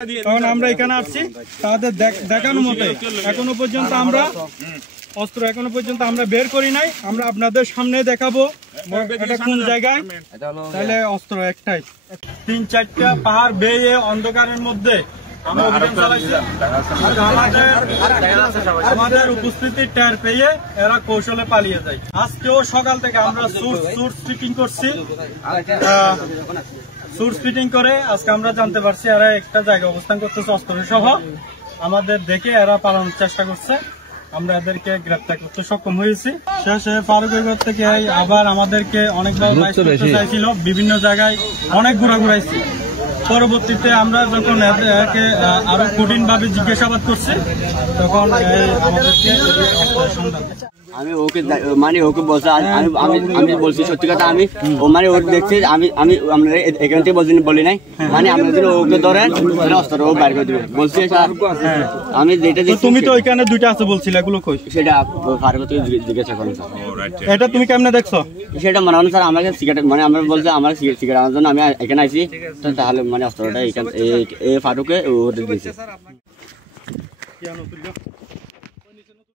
তখন আমরা এখানে আসছি তাদের দেখানোর মতো এখনো পর্যন্ত আমরা অস্ত্র আমরা বের করি নাই। আমরা আপনাদের সামনে দেখাবো এটা কোন জায়গায়। তাহলে অস্ত্র একটাই ৩-৪টা পাহাড় বেয়ে অন্ধকারের মধ্যে আমাদের উপস্থিতি টের পেয়ে এরা কৌশলে পালিয়ে যায়। আজকেও সকাল থেকে আমরা সোর্স ফিটিং করছি। সোর্স ফিটিং করে আজকে আমরা জানতে পারছি এরা একটা জায়গায় অবস্থান করতেছে অস্ত্র সহ। আমাদের দেখে এরা পালানোর চেষ্টা করছে, আমরা এদেরকে গ্রেপ্তার করতে সক্ষম হয়েছি। শেষে ফারুকগঞ্জ থেকে আবার আমাদেরকে অনেকবার চাইছিল, বিভিন্ন জায়গায় অনেক ঘোরাঘুরাইছি। পরবর্তীতে আমরা যখন এদেরকে আরো কঠিনভাবে জিজ্ঞাসাবাদ করছি তখন আমাদেরকে আমি ওকে মানে ওকে বলছি আমি বলছি সত্যি কথা। আমি ও মানে ওর দেখছি আমি আমরা এখান থেকে বলি নাই মানে আমরা যদি ওকে ধরেন অস্ত্র ও বাইর করে দিবে বলছি। আমি যেটা তুমি তো ওইখানে দুইটা আছে বলছিলে, এগুলো কই? সেটা ফারুক থেকে জিজ্ঞাসা করেন স্যার। এটা তুমি কেমনে দেখছো? সেটা মনে হয় স্যার আমাকে সিগারেট মানে আমরা বলছে আমার সিগারেট আনার জন্য আমি এখানে আইছি, তাহলে মানে অস্ত্রটা এখানে ফারুকে ওদের দিয়েছে।